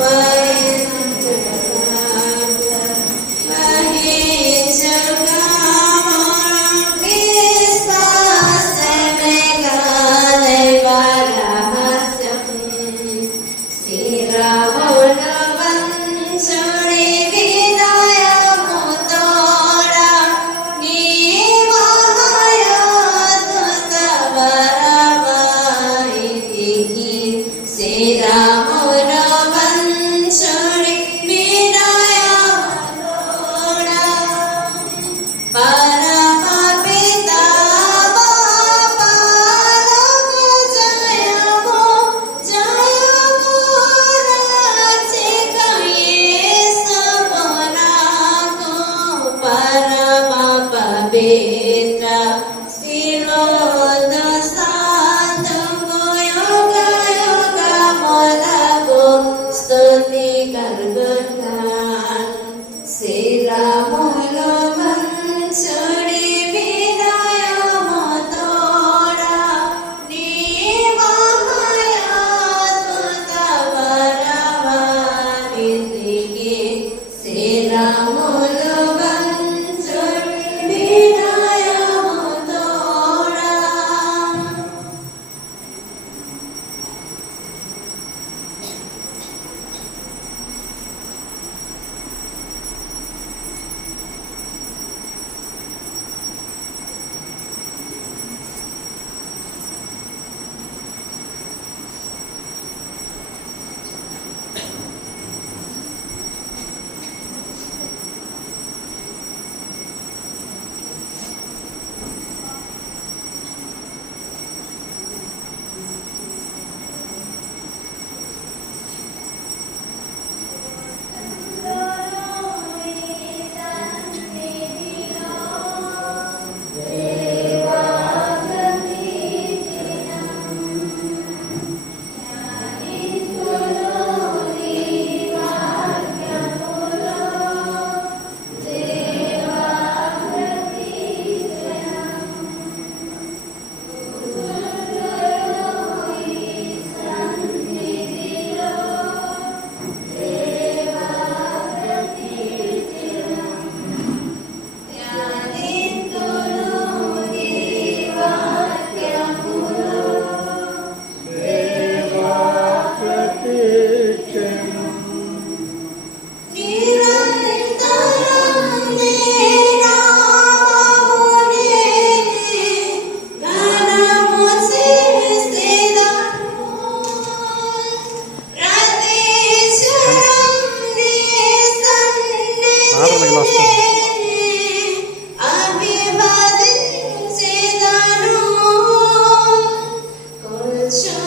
Amen. It's